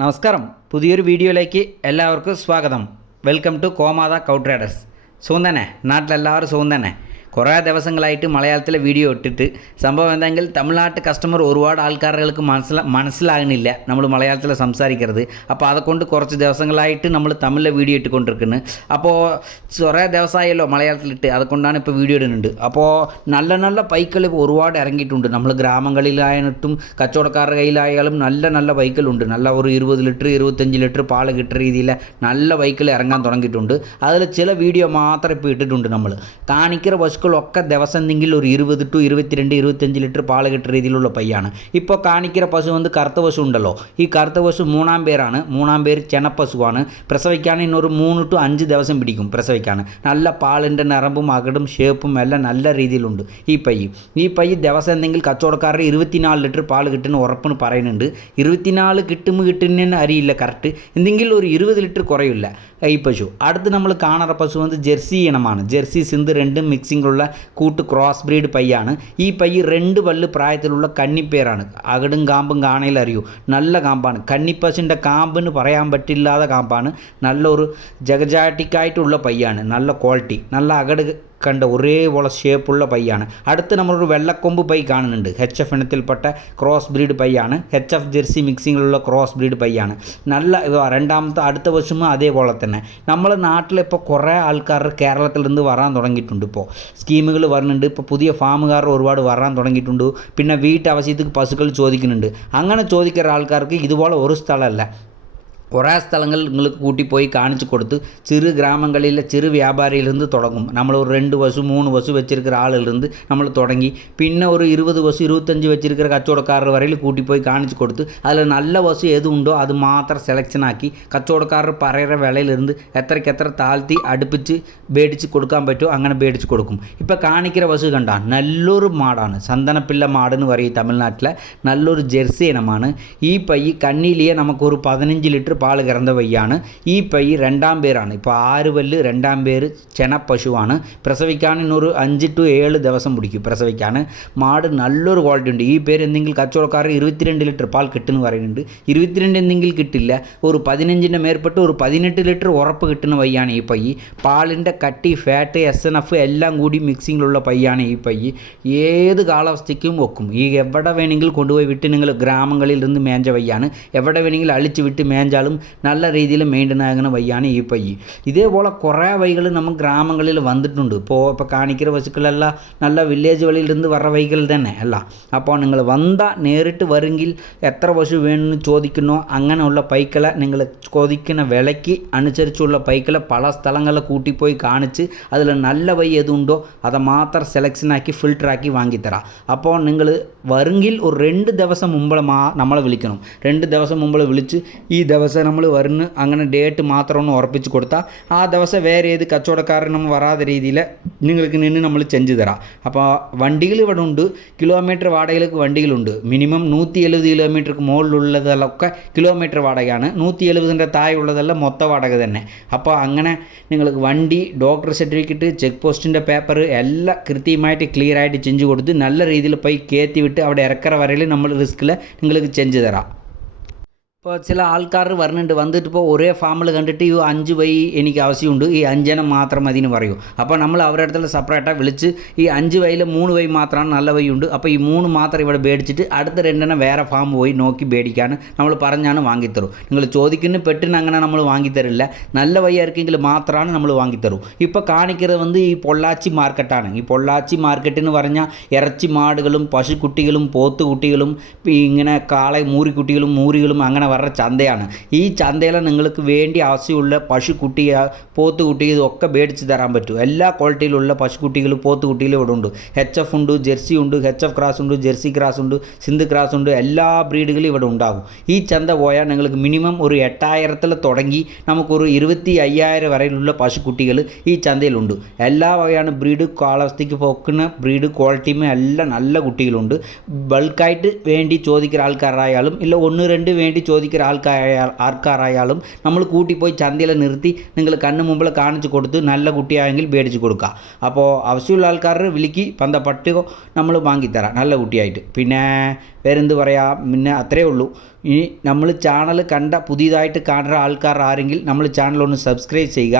നമസ്കാരം. പുതിയൊരു വീഡിയോയിലേക്ക് എല്ലാവർക്കും സ്വാഗതം. Welcome to Komatha cow traders. സുഖം തന്നെ? നാട്ടിലെല്ലാവരും സുഖം തന്നെ? കുറേ ദിവസങ്ങളായിട്ട് മലയാളത്തിലെ വീഡിയോ ഇട്ടിട്ട് സംഭവം എന്തെങ്കിൽ തമിഴ്നാട്ട് കസ്റ്റമർ ഒരുപാട് ആൾക്കാർക്ക് മനസ്സിലാകുന്നില്ല നമ്മൾ മലയാളത്തിൽ സംസാരിക്കരുത്. അപ്പോൾ അതുകൊണ്ട് കുറച്ച് ദിവസങ്ങളായിട്ട് നമ്മൾ തമിഴിലെ വീഡിയോ ഇട്ടുകൊണ്ടിരിക്കുന്നത്. അപ്പോൾ കുറേ ദിവസമായല്ലോ മലയാളത്തിലിട്ട്, അതുകൊണ്ടാണ് ഇപ്പോൾ വീഡിയോ ഇടുന്നുണ്ട്. അപ്പോൾ നല്ല നല്ല ബൈക്കുകൾ ഇപ്പോൾ ഒരുപാട് ഇറങ്ങിയിട്ടുണ്ട്. നമ്മൾ ഗ്രാമങ്ങളിലായിട്ടും കച്ചവടക്കാരുടെ കയ്യിലായാലും നല്ല നല്ല ബൈക്കുകളുണ്ട്. നല്ല ഒരു 20 ലിറ്റർ 25 ലിറ്റർ പാൽ കിട്ടുന്ന രീതിയിൽ നല്ല ബൈക്കുകൾ ഇറങ്ങാൻ തുടങ്ങിയിട്ടുണ്ട്. അതിൽ ചില വീഡിയോ മാത്രം ഇപ്പോൾ ഇട്ടിട്ടുണ്ട്. നമ്മൾ കാണിക്കുന്ന പശുക്കളൊക്കെ ദിവസം എന്തെങ്കിലും ഒരു 20 to 22 25 ലിറ്റർ പാൽ കിട്ടുന്ന രീതിയിലുള്ള പയ്യാണ്. ഇപ്പോൾ കാണിക്കുന്ന പശു കറുത്ത പശു ഉണ്ടല്ലോ, ഈ കറുത്ത പശു മൂന്നാം പേര് ചെനപ്പശുവാണ്. പ്രസവിക്കാൻ ഇന്നൊരു 3 to 5 ദിവസം പിടിക്കും പ്രസവിക്കാൻ. നല്ല പാലിൻ്റെ നിറമ്പും അകടും ഷേപ്പും എല്ലാം നല്ല രീതിയിലുണ്ട് ഈ പയ്യ് ദിവസം എന്തെങ്കിലും കച്ചവടക്കാരുടെ 24 ലിറ്റർ പാൽ കിട്ടുന്ന ഉറപ്പിന് പറയുന്നുണ്ട്. 24 കിട്ടുന്നതെന്ന് അറിയില്ല കറക്റ്റ്, എന്തെങ്കിലും ഒരു 20 ലിറ്റർ കുറയില്ല ഈ പശു. അടുത്ത് നമ്മൾ കാണുന്ന പശു ജെർസി ഇനമാണ്. ജെർസി സിന്ധ് രണ്ടും മിക്സിങ്ങിലുള്ള കൂട്ട് ക്രോസ് ബ്രീഡ് പയ്യാണ്. ഈ പയ്യ് 2 പല്ല് പ്രായത്തിലുള്ള കന്നിപ്പേരാണ്. അകടും കാമ്പും കാണയിൽ അറിയൂ, നല്ല കാമ്പാണ്. കന്നിപ്പശുൻ്റെ കാമ്പെന്ന് പറയാൻ പറ്റില്ലാത്ത കാമ്പാണ്. നല്ലൊരു ജഗജാറ്റിക്കായിട്ടുള്ള പയ്യാണ്. നല്ല ക്വാളിറ്റി, നല്ല അകട് കണ്ട ഒരേപോലെ ഷേപ്പുള്ള പയ്യാണ്. അടുത്ത് നമ്മളൊരു വെള്ളക്കൊമ്പ് പൈ കാണുന്നുണ്ട്. HF ഇനത്തിൽപ്പെട്ട ക്രോസ് ബ്രീഡ് പയ്യാണ്. HF ജെർസി മിക്സിങ്ങിലുള്ള ക്രോസ് ബ്രീഡ് പയ്യാണ്. നല്ല രണ്ടാമത്തെ അടുത്ത വർഷം അതേപോലെ തന്നെ. നമ്മുടെ നാട്ടിലിപ്പോൾ കുറേ ആൾക്കാർ കേരളത്തിൽ നിന്ന് വരാൻ തുടങ്ങിയിട്ടുണ്ട്. ഇപ്പോൾ സ്കീമുകൾ വരുന്നുണ്ട്. ഇപ്പോൾ പുതിയ ഫാമുകാർ ഒരുപാട് വരാൻ തുടങ്ങിയിട്ടുണ്ട്. പിന്നെ വീട്ടാവശ്യത്തേക്ക് പശുക്കൾ ചോദിക്കുന്നുണ്ട്. അങ്ങനെ ചോദിക്കുന്ന ആൾക്കാർക്ക് ഇതുപോലെ ഒരു സ്ഥലമല്ല, കുറേ സ്ഥലങ്ങൾ നിങ്ങൾക്ക് കൂട്ടിപ്പോയി കാണിച്ചു കൊടുത്ത് ചെറു ഗ്രാമങ്ങളിലെ ചെറു വ്യാപാരിയിലിருந்து തുടങ്ങും. നമ്മൾ ഒരു 2 പശു 3 പശു വെച്ചിരിക്കുന്ന ആളിലിருந்து നമ്മൾ തുടങ്ങി പിന്നെ ഒരു 20 പശു 25 വെച്ചിരിക്കുന്ന കച്ചവടക്കാരുടെ വരയിൽ കൂട്ടിപ്പോയി കാണിച്ചു കൊടുത്ത് അതിൽ നല്ല പശു ഏതുണ്ടോ അത് മാത്രം സെലക്ഷനാക്കി കച്ചവടക്കാർ പറയുന്ന വിലയിലിருந்து എത്ര താഴ്ത്തി അടുപ്പിച്ച് മേടിച്ച് കൊടുക്കാൻ പറ്റുമോ അങ്ങനെ മേടിച്ച് കൊടുക്കും. ഇപ്പോൾ കാണിക്കുന്ന പശു കണ്ട നല്ലൊരു മാടാണ്. സന്തനപ്പിള്ള മാടെന്ന് പറയും തമിഴ്നാട്ടിലെ. നല്ലൊരു ജെർസി ഇനമാണ്. ഈ പയ്യ് കണ്ണിലിയെ നമുക്കൊരു 15 ലിറ്റർ പാൽ കറന്ന പയ്യാണ്. ഈ പയ്യ് രണ്ടാം പേരാണ്. ഇപ്പോൾ 6 പല്ല് രണ്ടാം പേര് ചെനപ്പശുവാണ്. പ്രസവിക്കാൻ ഇന്നൊരു 5 to 7 ദിവസം പിടിക്കും പ്രസവിക്കാൻ. മാട് നല്ലൊരു ക്വാളിറ്റി ഉണ്ട്. ഈ പേര് എന്തെങ്കിലും കച്ചവടക്കാർ 22 ലിറ്റർ പാൽ കിട്ടുമെന്ന് പറയുന്നുണ്ട്. 22 എന്തെങ്കിലും കിട്ടില്ല, ഒരു 15ൻ്റെ മേൽപ്പെട്ട് ഒരു 18 ലിറ്റർ ഉറപ്പ് കിട്ടുന്ന പയ്യാണ് ഈ പയ്യ്. പാലിൻ്റെ കട്ടി, ഫാറ്റ്, SNF എല്ലാം കൂടി മിക്സിങ്ങിലുള്ള പയ്യാണ് ഈ പയ്യ്. ഏത് കാലാവസ്ഥയ്ക്കും വെക്കും. ഈ എവിടെ വേണമെങ്കിലും കൊണ്ടുപോയി വിട്ട് നിങ്ങൾ ഗ്രാമങ്ങളിൽ നിന്ന് മേഞ്ച പയ്യാണ്. എവിടെ വേണമെങ്കിലും അഴിച്ച് വിട്ട് മേഞ്ചാൽ നല്ല രീതിയിൽ മെയിൻറ്റെയിൻ ആകുന്ന വയ്യാണ് ഈ പയ്യ്. ഇതേപോലെ കുറേ വൈകൾ നമ്മൾ ഗ്രാമങ്ങളിൽ വന്നിട്ടുണ്ട്. ഇപ്പോൾ കാണിക്കുന്ന പശുക്കളെല്ലാം നല്ല വില്ലേജ് വഴിയിൽ നിന്ന് വര വൈകൾ തന്നെ അല്ല. അപ്പോൾ നിങ്ങൾ നേരിട്ട് വരുമെങ്കിൽ എത്ര പശു വേണമെന്ന് ചോദിക്കുന്നോ അങ്ങനെയുള്ള പൈക്കളെ നിങ്ങൾ ചോദിക്കുന്ന വിലയ്ക്ക് അനുസരിച്ചുള്ള പൈക്കളെ പല സ്ഥലങ്ങളിൽ കൂട്ടിപ്പോയി കാണിച്ച് അതിൽ നല്ല വൈ ഏതുണ്ടോ അത് മാത്രം സെലക്ഷനാക്കി ഫിൽറ്ററാക്കി വാങ്ങിത്തരാം. അപ്പോൾ നിങ്ങൾ വരുമെങ്കിൽ ഒരു 2 ദിവസം മുമ്പ് നമ്മളെ വിളിക്കണം. 2 ദിവസം മുമ്പ് വിളിച്ച് ഈ ദിവസം നമ്മൾ വരുന്ന അങ്ങനെ ഡേറ്റ് മാത്രം ഒന്ന് ഉറപ്പിച്ച് കൊടുത്താൽ ആ ദിവസം വേറെ ഏത് കച്ചവടക്കാരനും വരാത്ത രീതിയിൽ നിങ്ങൾക്ക് നിന്ന് നമ്മൾ ചെഞ്ച് തരാം. അപ്പോൾ വണ്ടികൾ ഇവിടെ ഉണ്ട്. കിലോമീറ്റർ വാടകയിലേക്ക് വണ്ടികളുണ്ട്. മിനിമം 170 കിലോമീറ്റർക്ക് മുകളിലുള്ളതെല്ലാം കിലോമീറ്റർ വാടകയാണ്. 170ൻ്റെ താഴെയുള്ളതെല്ലാം മൊത്ത വാടക തന്നെ. അപ്പോൾ അങ്ങനെ നിങ്ങൾക്ക് വണ്ടി, ഡോക്ടർ സർട്ടിഫിക്കറ്റ്, ചെക്ക് പോസ്റ്റിൻ്റെ പേപ്പർ എല്ലാം കൃത്യമായിട്ട് ക്ലിയർ ആയിട്ട് ചെഞ്ച് കൊടുത്ത് നല്ല രീതിയിൽ പോയി കയറ്റി വിട്ട് അവിടെ ഇറക്കറ വരയിൽ നമ്മൾ റിസ്കിൽ നിങ്ങൾക്ക് ചെഞ്ച് തരാം. ഇപ്പോൾ ചില ആൾക്കാർ വരുന്നുണ്ട്, വന്നിട്ട് ഇപ്പോൾ ഒരേ ഫാമിൽ കണ്ടിട്ട് ഈ 5 വൈ എനിക്ക് ആവശ്യമുണ്ട്, ഈ 5 എണ്ണം മാത്രം അതിന് പറയൂ. അപ്പോൾ നമ്മൾ അവരുടെ അടുത്തുള്ള സെപ്പറേറ്റായി വിളിച്ച് ഈ 5 വൈയിൽ 3 വൈ മാത്രമാണ് നല്ല വൈ ഉണ്ട്, അപ്പോൾ ഈ 3 മാത്രം ഇവിടെ മേടിച്ചിട്ട് അടുത്ത 2 എണ്ണം വേറെ ഫാം പോയി നോക്കി മേടിക്കാൻ നമ്മൾ പറഞ്ഞാണ് വാങ്ങിത്തരും. നിങ്ങൾ ചോദിക്കുന്ന പെട്ടിന് അങ്ങനെ നമ്മൾ വാങ്ങിത്തരില്ല. നല്ല വൈ ആർക്കെങ്കിലും മാത്രമാണ് നമ്മൾ വാങ്ങിത്തരും. ഇപ്പോൾ കാണിക്കുന്നത് ഈ പൊള്ളാച്ചി മാർക്കറ്റാണ്. ഈ പൊള്ളാച്ചി മാർക്കറ്റെന്ന് പറഞ്ഞാൽ ഇറച്ചി മാടുകളും പശുക്കുട്ടികളും പോത്തുകുട്ടികളും ഇങ്ങനെ മൂരിക്കുട്ടികളും മൂരികളും അങ്ങനെ ചന്തയാണ്. ഈ ചന്തയിൽ നിങ്ങൾക്ക് വേണ്ടി ആവശ്യമുള്ള പശുക്കുട്ടി, പോത്തുകുട്ടി ഇതൊക്കെ മേടിച്ച് തരാൻ പറ്റും. എല്ലാ ക്വാളിറ്റിയിലുള്ള പശുക്കുട്ടികളും പോത്തുകുട്ടികളും ഇവിടെ ഉണ്ട്. HF ഉണ്ട്, ജെർസി ഉണ്ട്, HF ക്രാസ് ഉണ്ട്, ജെർസി ക്രാസ് ഉണ്ട്, സിന്ധ് ക്രാസ് ഉണ്ട്. എല്ലാ ബ്രീഡുകളും ഇവിടെ ഉണ്ടാകും. ഈ ചന്ത പോയാൽ നിങ്ങൾക്ക് മിനിമം ഒരു 8000 തുടങ്ങി നമുക്കൊരു 25,000 വരെയുള്ള പശുക്കുട്ടികൾ ഈ ചന്തയിലുണ്ട്. എല്ലാ വകയാണ് ബ്രീഡ്, കാലാവസ്ഥയ്ക്ക് പോക്കുന്ന ബ്രീഡ്, ക്വാളിറ്റിയും എല്ലാം നല്ല കുട്ടികളുണ്ട്. ബൾക്കായിട്ട് വേണ്ടി ചോദിക്കുന്ന ആൾക്കാരായാലും ഇല്ല 1-2 വേണ്ടി ചോദിക്കുന്ന ചോദിക്കുന്ന ആൾക്കാരായാലും നമ്മൾ കൂട്ടിപ്പോയി ചന്തയിൽ നിർത്തി നിങ്ങൾ കണ്ണു മുമ്പിൽ കാണിച്ചു കൊടുത്ത് നല്ല കുട്ടിയായെങ്കിൽ മേടിച്ച് കൊടുക്കുക. അപ്പോൾ ആവശ്യമുള്ള ആൾക്കാർ വിളിക്ക് ബന്ധപ്പെട്ട് നമ്മൾ വാങ്ങിത്തരാം നല്ല കുട്ടിയായിട്ട്. പിന്നെ വേറെന്ത് പറയാം, പിന്നെ അത്രയേ ഉള്ളൂ. ഇനി നമ്മൾ ചാനൽ പുതിയതായിട്ട് കാണുന്ന ആൾക്കാർ ആരെങ്കിൽ നമ്മൾ ചാനലൊന്ന് സബ്സ്ക്രൈബ് ചെയ്യുക.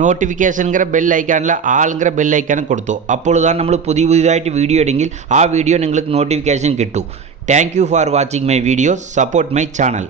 നോട്ടിഫിക്കേഷൻകിற ബെല്ലൈക്കാനിൽ ആളുங்கிற ബെല്ലൈക്കാനും കൊടുത്തു. അപ്പോൾ ഇതാണ് നമ്മൾ പുതിയതായിട്ട് വീഡിയോ ഇടുമെങ്കിൽ ആ വീഡിയോ നിങ്ങൾക്ക് നോട്ടിഫിക്കേഷൻ കിട്ടും. Thank you for watching my videos. Support my channel.